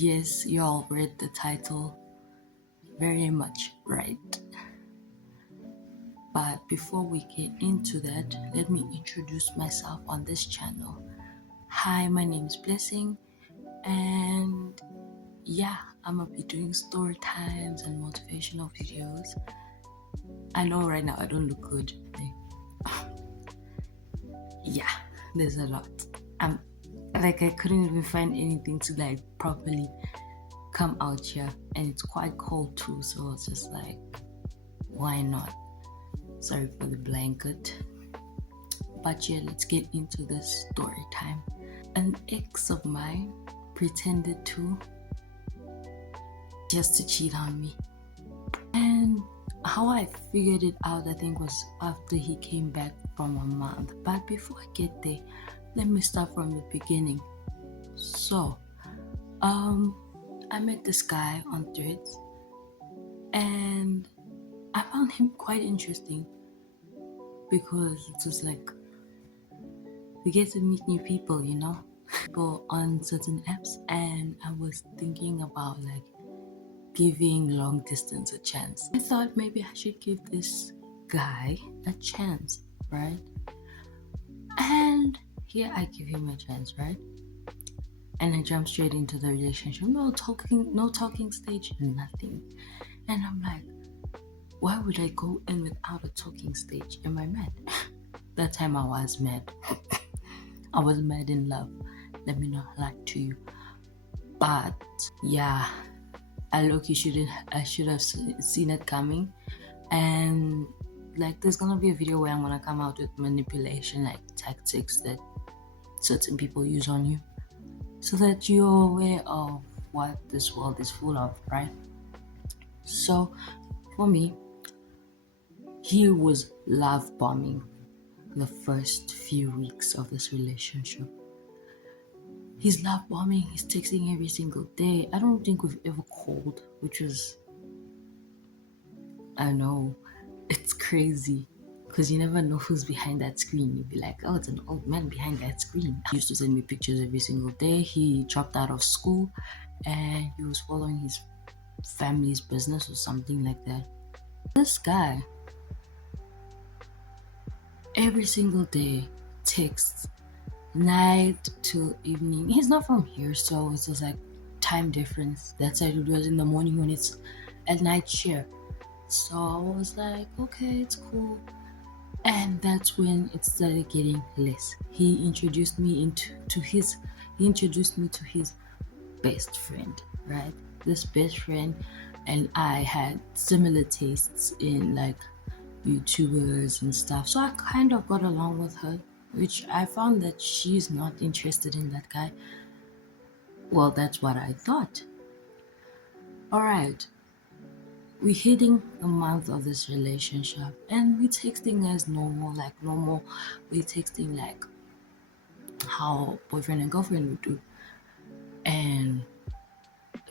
Yes, you all read the title very much right. But before we get into that, let me introduce myself on this channel. Hi, my name is Blessing, and yeah, I'm gonna be doing story times and motivational videos. I know right now I don't look good. Yeah, there's a lot. I couldn't even find anything to properly come out here, and it's quite cold too, so it's just like, why not? Sorry for the blanket. But yeah, let's get into this story time. An ex of mine pretended to just to cheat on me. And how I figured it out, I think, was after he came back from a month. But before I get there, let me start from the beginning. So, I met this guy on Threads, and I found him quite interesting because it was like we get to meet new people, people on certain apps, and I was thinking about giving long distance a chance. I thought maybe I should give this guy a chance, right? And here I give him a chance, right? And I jump straight into the relationship. No talking stage, nothing. And I'm like, why would I go in without a talking stage? Am I mad? That time I was mad. I was mad in love. Let me not lie to you. But yeah, I should have seen it coming. And there's gonna be a video where I'm gonna come out with manipulation, tactics that certain people use on you, so that you're aware of what this world is full of, right? So for me, he was love bombing the first few weeks of this relationship. He's love bombing, he's texting every single day. I don't think we've ever called, which was, I know, it's crazy because you never know who's behind that screen. You'd be like, oh, it's an old man behind that screen. He used to send me pictures every single day. He dropped out of school and he was following his family's business or something like that. This guy, every single day, texts night to evening. He's not from here, so it's just time difference. That's why it was in the morning when it's at night share. So I was like, okay, it's cool. And that's when it started getting less. He introduced me to his best friend, right? This best friend and I had similar tastes in YouTubers and stuff. So I kind of got along with her, which I found that she's not interested in that guy. Well, that's what I thought. Alright. We're hitting a month of this relationship and we're texting as normal. We're texting how boyfriend and girlfriend would do. And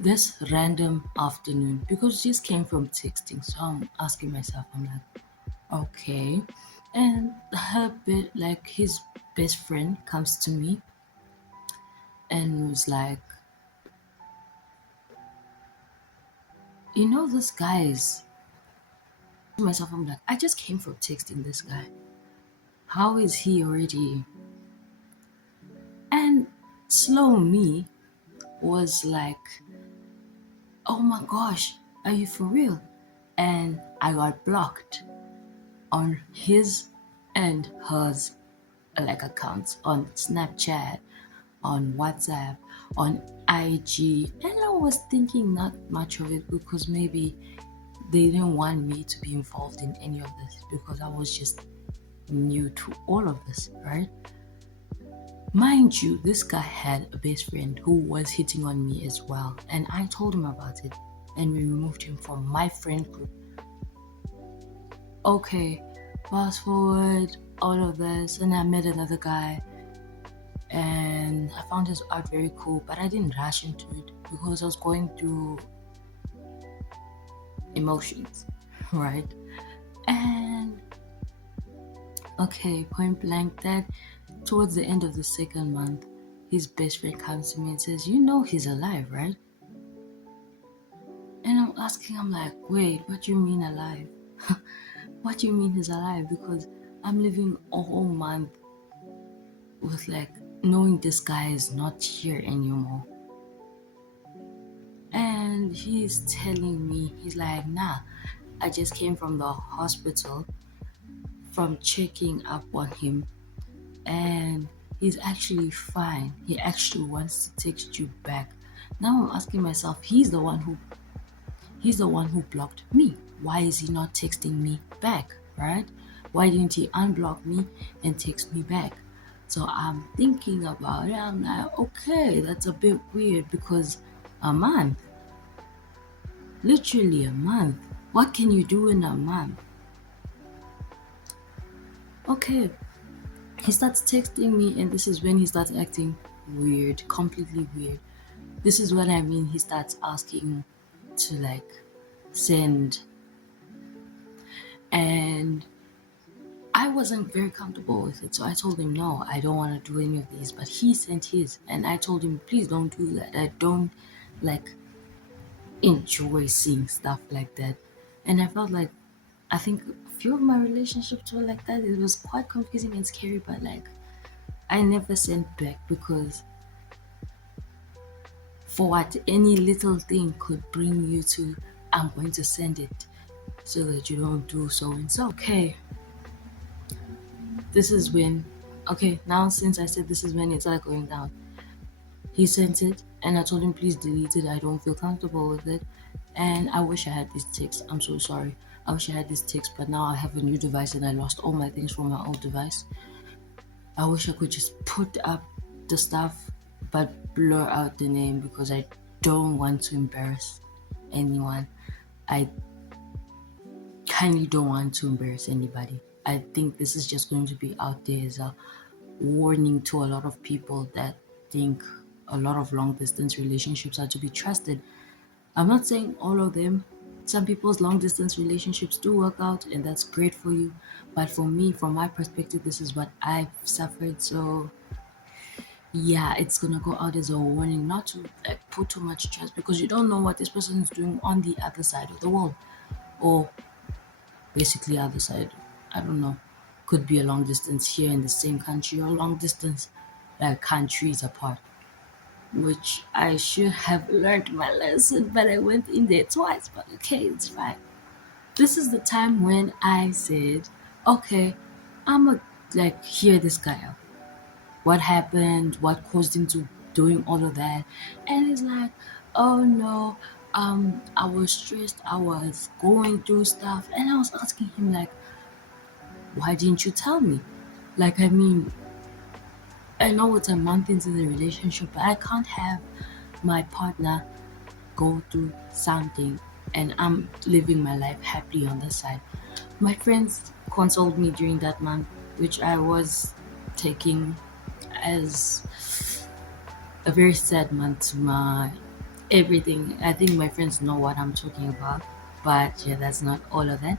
this random afternoon, because she just came from texting, so I'm asking myself, I'm like, okay. And his best friend comes to me and was like, this guy is, to myself, I'm like, I just came from texting this guy. How is he already? And slow me was like, oh my gosh, are you for real? And I got blocked on his and hers accounts on Snapchat, on WhatsApp, on IG. And I was thinking not much of it because maybe they didn't want me to be involved in any of this because I was just new to all of this, right? Mind you, this guy had a best friend who was hitting on me as well, and I told him about it and we removed him from my friend group. Okay, fast forward all of this, and I met another guy and I found his art very cool, but I didn't rush into it because I was going through emotions, right? And okay, point blank, that towards the end of the second month, his best friend comes to me and says, he's alive, right? asking, I'm like, wait, what do you mean alive? What do you mean he's alive? Because I'm living a whole month with like knowing this guy is not here anymore. And he's telling me, he's like, nah, I just came from the hospital from checking up on him, and he's actually fine. He actually wants to text you back. Now I'm asking myself, he's the one who blocked me. Why is he not texting me back, right? Why didn't he unblock me and text me back? So I'm thinking about it. I'm like, okay, that's a bit weird because a month, literally a month. What can you do in a month? Okay, he starts texting me, and this is when he starts acting weird, completely weird. This is what I mean. He starts asking to like send, and I wasn't very comfortable with it, so I told him no, I don't want to do any of these. But he sent his, and I told him, please don't do that. I don't like enjoy seeing stuff like that. And I felt like, I think a few of my relationships were like that. It was quite confusing and scary, but like I never sent back because for what, any little thing could bring you to, I'm going to send it so that you don't do so and so. Okay, this is when, okay, now since I said this is when it started going down, he sent it and I told him, please delete it. I don't feel comfortable with it. And I wish I had this text. I'm so sorry. I wish I had this text, but now I have a new device and I lost all my things from my old device. I wish I could just put up the stuff but blur out the name because I don't want to embarrass anyone. I kindly don't want to embarrass anybody. I think this is just going to be out there as a warning to a lot of people that think a lot of long distance relationships are to be trusted. I'm not saying all of them. Some people's long distance relationships do work out and that's great for you. But for me, from my perspective, this is what I've suffered. So yeah, it's gonna go out as a warning not to like put too much trust because you don't know what this person is doing on the other side of the world. Or basically other side. I don't know. Could be a long distance here in the same country or long distance like countries apart. Which I should have learned my lesson, but I went in there twice. But okay, it's fine. This is the time when I said, okay, I'ma like hear this guy out. What happened? What caused him to doing all of that? And he's like, oh no, I was stressed. I was going through stuff, and I was asking him like, why didn't you tell me? Like, I mean, I know it's a month into the relationship, but I can't have my partner go through something and I'm living my life happily on the side. My friends consoled me during that month, which I was taking as a very sad month to my everything. I think my friends know what I'm talking about, but yeah, that's not all of that.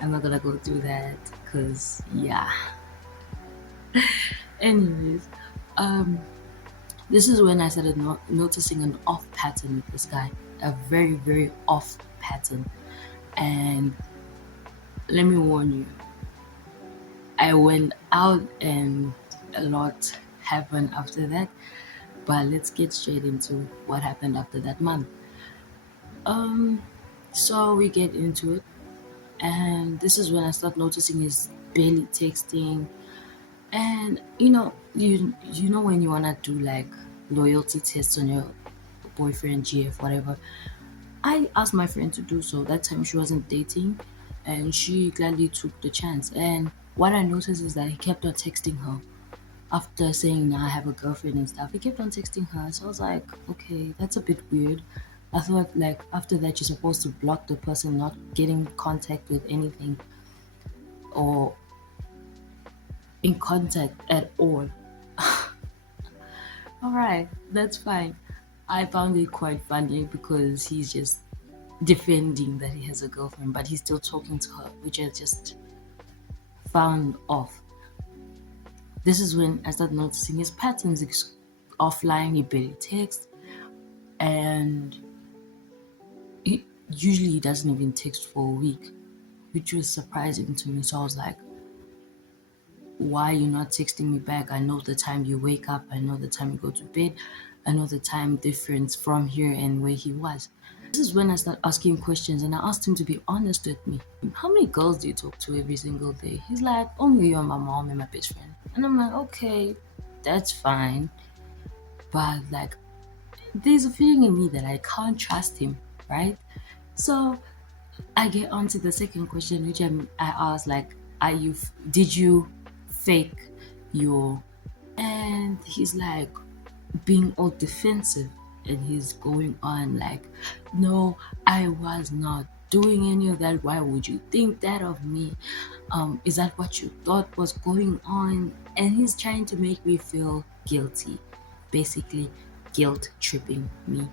I'm not gonna go through that because, yeah. Anyways, um, this is when I started noticing an off pattern with this guy, a very, very off pattern. And let me warn you, I went out and a lot happened after that. But let's get straight into what happened after that month. Um, so we get into it, and this is when I start noticing his barely texting. And you know when you wanna do like loyalty tests on your boyfriend, GF, whatever. I asked my friend to do so. That time she wasn't dating, and she gladly took the chance. And what I noticed is that he kept on texting her after saying, nah, I have a girlfriend and stuff. He kept on texting her. So I was like, okay, that's a bit weird. I thought like after that you're supposed to block the person, not getting contact with anything or in contact at all. All right, that's fine. I found it quite funny because he's just defending that he has a girlfriend, but he's still talking to her, which I just found off. This is when I started noticing his patterns. Offline, he barely texts, and Usually he doesn't even text for a week, which was surprising to me. So I was like, why are you not texting me back? I know the time you wake up, I know the time you go to bed, I know the time difference from here and where he was. This is when I start asking questions, and I asked him to be honest with me. How many girls do you talk to every single day? He's like, only you and my mom and my best friend. And I'm like, okay, that's fine. But like, there's a feeling in me that I can't trust him, right? So I get on to the second question, which I asked, like, did you fake your, and he's like being all defensive, and he's going on like, no, I was not doing any of that. Why would you think that of me? Is that what you thought was going on? And he's trying to make me feel guilty, basically guilt tripping me.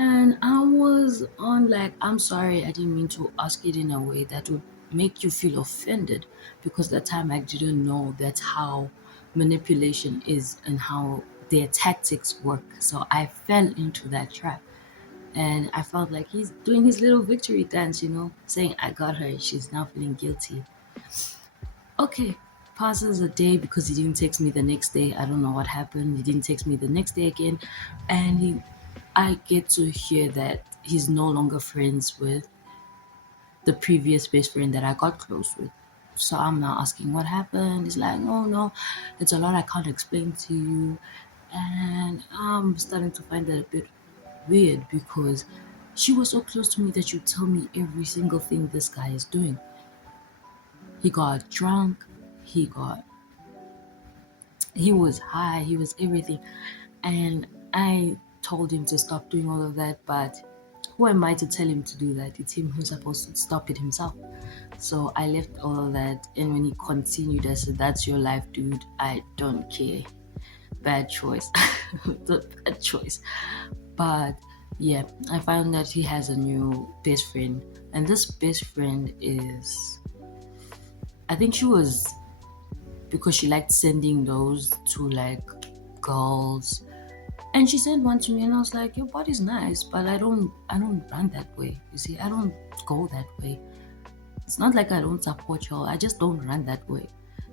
And I was on like, I'm sorry, I didn't mean to ask it in a way that would make you feel offended, because that time I didn't know that's how manipulation is and how their tactics work. So I fell into that trap. And I felt like he's doing his little victory dance, saying, I got her. She's now feeling guilty. Okay, passes a day because he didn't text me the next day. I don't know what happened. He didn't text me the next day again. And I get to hear that he's no longer friends with the previous best friend that I got close with. So I'm now asking what happened. He's like, oh no, it's a lot I can't explain to you. And I'm starting to find that a bit weird, because she was so close to me that you tell me every single thing this guy is doing. He got drunk, he got he was high, he was everything. And I told him to stop doing all of that, but who am I to tell him to do that? It's him who's supposed to stop it himself. So I left all of that, and when he continued, I said, that's your life, dude. I don't care. Bad choice. Bad choice. But yeah, I found that he has a new best friend. And this best friend is, I think she was, because she liked sending those to like girls. And she sent one to me, and I was like, your body's nice, but I don't run that way. You see, I don't go that way. It's not like I don't support y'all. I just don't run that way.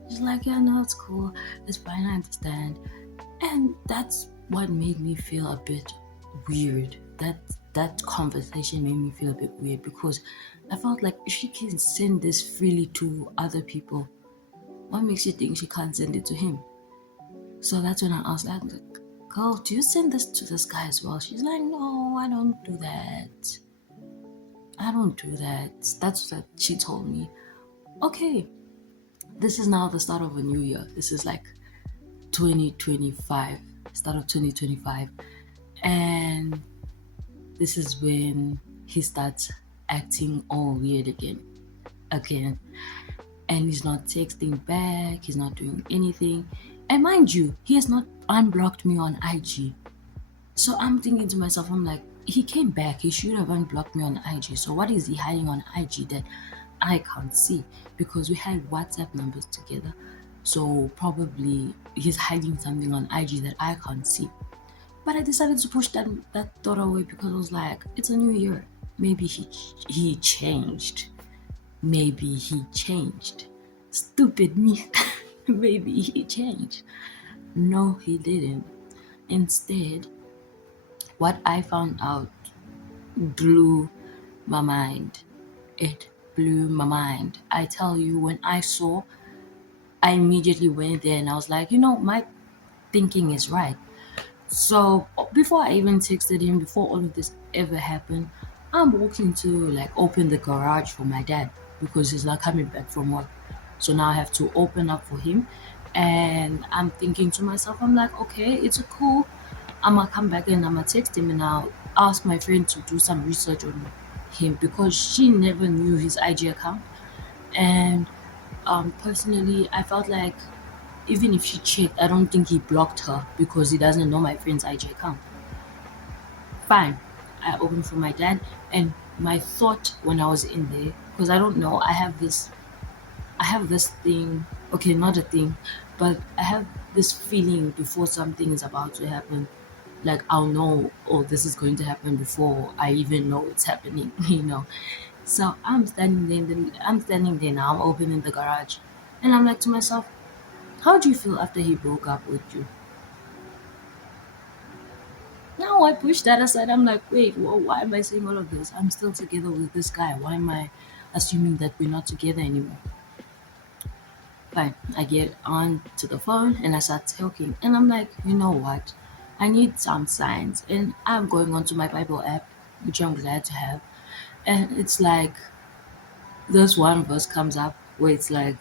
She's like, yeah, no, it's cool. It's fine, I understand. And that's what made me feel a bit weird. That conversation made me feel a bit weird, because I felt like if she can send this freely to other people, what makes you think she can't send it to him? So that's when I asked, like, girl, do you send this to this guy as well? She's like, no, I don't do that. I don't do that. That's what she told me. Okay, this is now the start of a new year. This is like 2025, start of 2025. And this is when he starts acting all weird again. And he's not texting back, he's not doing anything. And mind you, he has not unblocked me on IG. So I'm thinking to myself, I'm like, he came back, he should have unblocked me on IG. So what is he hiding on IG that I can't see? Because we had WhatsApp numbers together. So probably he's hiding something on IG that I can't see. But I decided to push that thought away, because I was like, it's a new year. Maybe he changed. Maybe he changed. Stupid me. Maybe he changed. No, he didn't. Instead, what I found out blew my mind. It blew my mind. I tell you, when I saw, I immediately went there and I was like, my thinking is right. So before I even texted him, before all of this ever happened, I'm walking to like open the garage for my dad, because he's not coming back from work. So now I have to open up for him. And I'm thinking to myself, I'm like, okay, it's cool. I'm gonna come back and I'm gonna text him, and I'll ask my friend to do some research on him, because she never knew his IG account. And personally, I felt like even if she checked, I don't think he blocked her, because he doesn't know my friend's IG account. Fine. I opened for my dad, and my thought when I was in there, because I don't know, I have this thing, okay, not a thing, but I have this feeling before something is about to happen. Like I'll know, oh, this is going to happen before I even know it's happening, you know. So I'm standing there now, I'm opening the garage, and I'm like to myself, how do you feel after he broke up with you? Now I push that aside. I'm like, wait, why am I saying all of this? I'm still together with this guy. Why am I assuming that we're not together anymore? Fine. I get on to the phone and I start talking. And I'm like, you know what? I need some signs. And I'm going onto my Bible app, which I'm glad to have. And it's like this one verse comes up where it's like,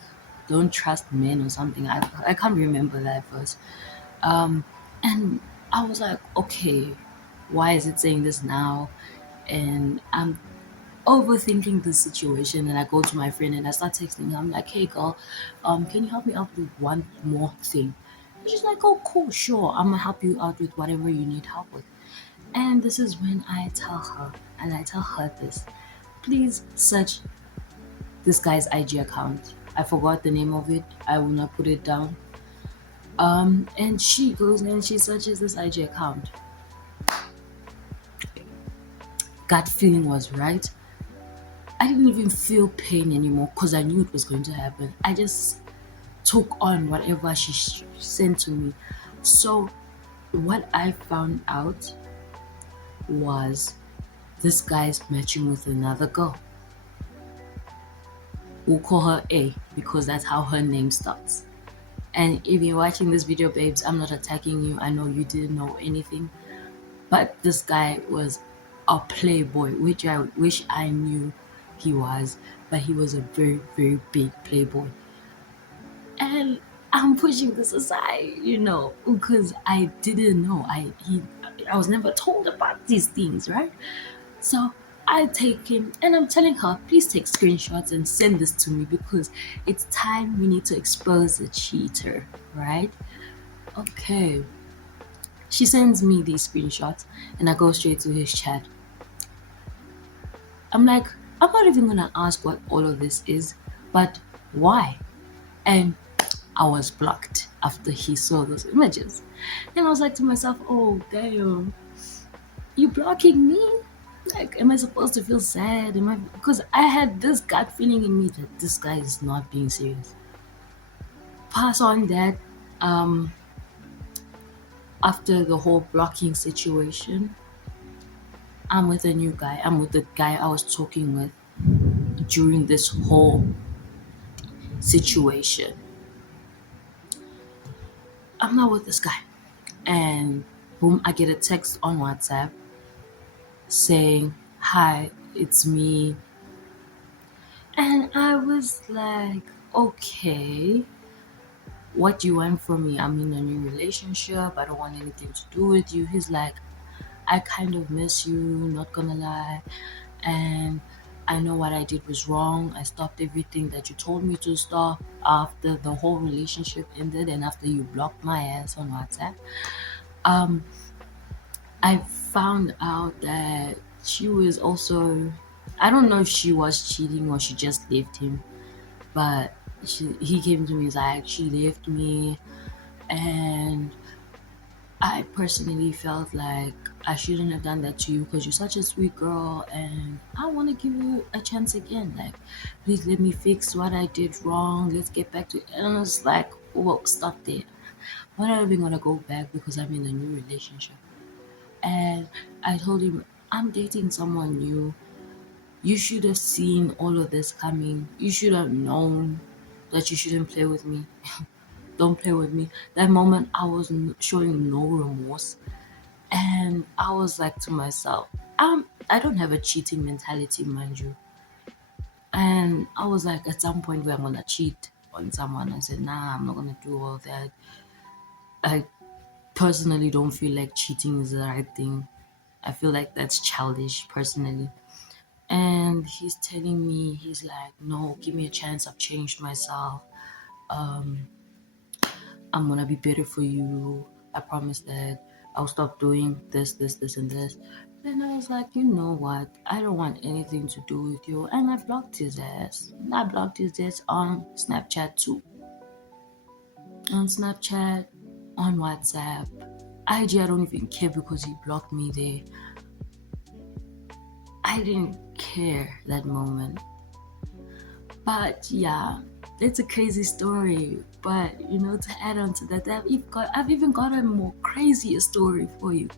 don't trust men or something. I can't remember that verse. Um, and I was like, okay, why is it saying this now? And I'm overthinking the situation, and I go to my friend and I start texting her. I'm like, hey girl, can you help me out with one more thing? And she's like, oh cool, sure, I'm gonna help you out with whatever you need help with. And this is when I tell her, and I tell her this, please search this guy's IG account. I forgot the name of it. I will not put it down. And she goes and she searches this IG account. Gut feeling was right. I didn't even feel pain anymore because I knew it was going to happen. I just took on whatever she sent to me. So, what I found out was this guy's matching with another girl. We'll call her A because that's how her name starts. And if you're watching this video, babes, I'm not attacking you. I know you didn't know anything. But this guy was a playboy, which I wish I knew he was. But he was a very, very big playboy. And I'm pushing this aside, you know, because I didn't know. I was never told about these things, right? So I take him and I'm telling her, please take screenshots and send this to me because it's time we need to expose the cheater, right? Okay. She sends me these screenshots and I go straight to his chat. I'm like, I'm not even gonna ask what all of this is, but why? And I was blocked after he saw those images. And I was like to myself, oh damn, you blocking me? Like, am I supposed to feel sad? Am I, because I had this gut feeling in me that this guy is not being serious. Pass on that. Um, After the whole blocking situation, I'm with a new guy. I'm with the guy I was talking with during this whole situation. I'm not with this guy. And boom, I get a text on WhatsApp saying, hi, it's me. And I was like, okay, what do you want from me? I'm in a new relationship. I don't want anything to do with you. He's like, I kind of miss you, not gonna lie. And I know what I did was wrong. I stopped everything that you told me to stop after the whole relationship ended and after you blocked my ass on WhatsApp. Um, I found out that she was also, I don't know if she was cheating or she just left him, but he came to me, he's like, she left me, and I personally felt like I shouldn't have done that to you because you're such a sweet girl and I want to give you a chance again. Like, please let me fix what I did wrong. Let's get back to it. And I was like, whoa, stop there. I'm not even going to go back because I'm in a new relationship. And I told him, I'm dating someone new. You should have seen all of this coming. You should have known that you shouldn't play with me. Don't play with me. That moment, I was showing no remorse. And I was like to myself, I don't have a cheating mentality, mind you. And I was like, at some point where I'm gonna cheat on someone, I said, nah, I'm not gonna do all that. I personally don't feel like cheating is the right thing. I feel like that's childish personally. And he's telling me, he's like, no, give me a chance. I've changed myself. Um, I'm gonna be better for you. I promise that I'll stop doing this, and this. And I was like, you know what? I don't want anything to do with you. And I blocked his ass. I blocked his ass on Snapchat too. On Snapchat, on WhatsApp. IG, I don't even care because he blocked me there. I didn't care that moment. But yeah, it's a crazy story. But to add on to that, I've even got a more crazier story for you.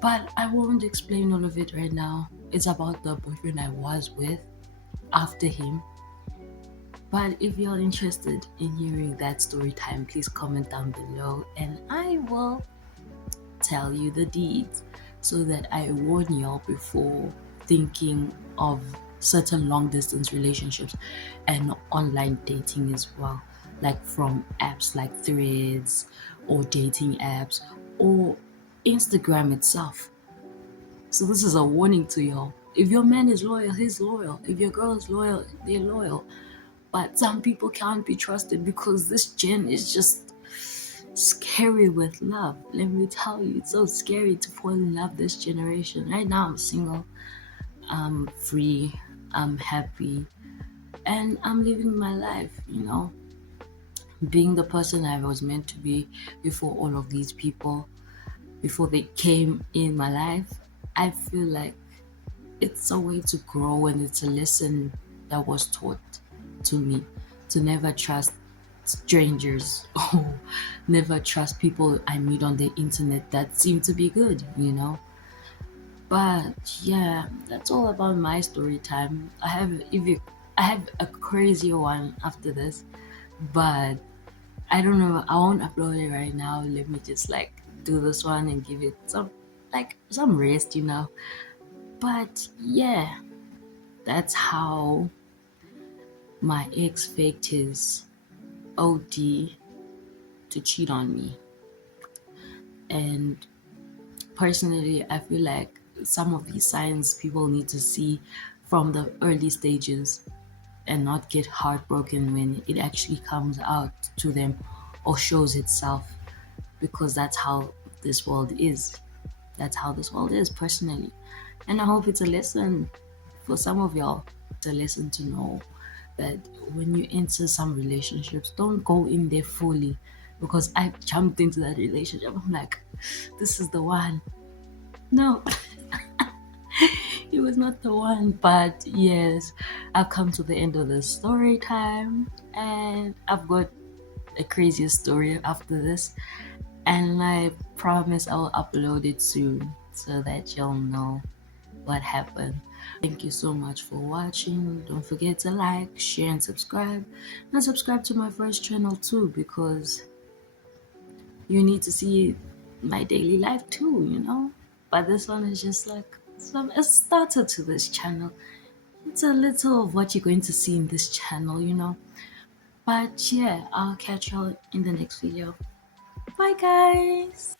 But I won't explain all of it right now. It's about the boyfriend I was with after him. But if you're interested in hearing that story time, please comment down below and I will tell you the deeds so that I warn y'all before thinking of certain long distance relationships and online dating as well, like from apps like Threads or dating apps or Instagram itself. So this is a warning to y'all. If your man is loyal, he's loyal. If your girl is loyal, they're loyal. But some people can't be trusted because this gen is just scary with love. Let me tell you, it's so scary to fall in love this generation. Right now, I'm single, I'm free, I'm happy, and I'm living my life, being the person I was meant to be before all of these people, before they came in my life. I feel like it's a way to grow and it's a lesson that was taught to me to never trust strangers or never trust people I meet on the internet that seem to be good. But yeah, that's all about my story time. I have a crazier one after this, but I don't know. I won't upload it right now. Let me just do this one and give it some rest. But yeah, that's how my ex faked his OD to cheat on me. And personally, I feel like some of these signs people need to see from the early stages and not get heartbroken when it actually comes out to them or shows itself, because that's how this world is. That's how this world is, personally. And I hope it's a lesson for some of y'all. It's a lesson to know that when you enter some relationships, don't go in there fully. Because I jumped into that relationship. I'm like, this is the one. No, it was not the one. But yes, I've come to the end of the story time. And I've got a crazier story after this. And I promise I'll upload it soon so that you'll know what happened. Thank you so much for watching. Don't forget to like, share, and subscribe. And subscribe to my first channel too, because you need to see my daily life too. But this one is just like a starter to this channel. It's a little of what you're going to see in this channel. But yeah, I'll catch y'all in the next video. Bye guys.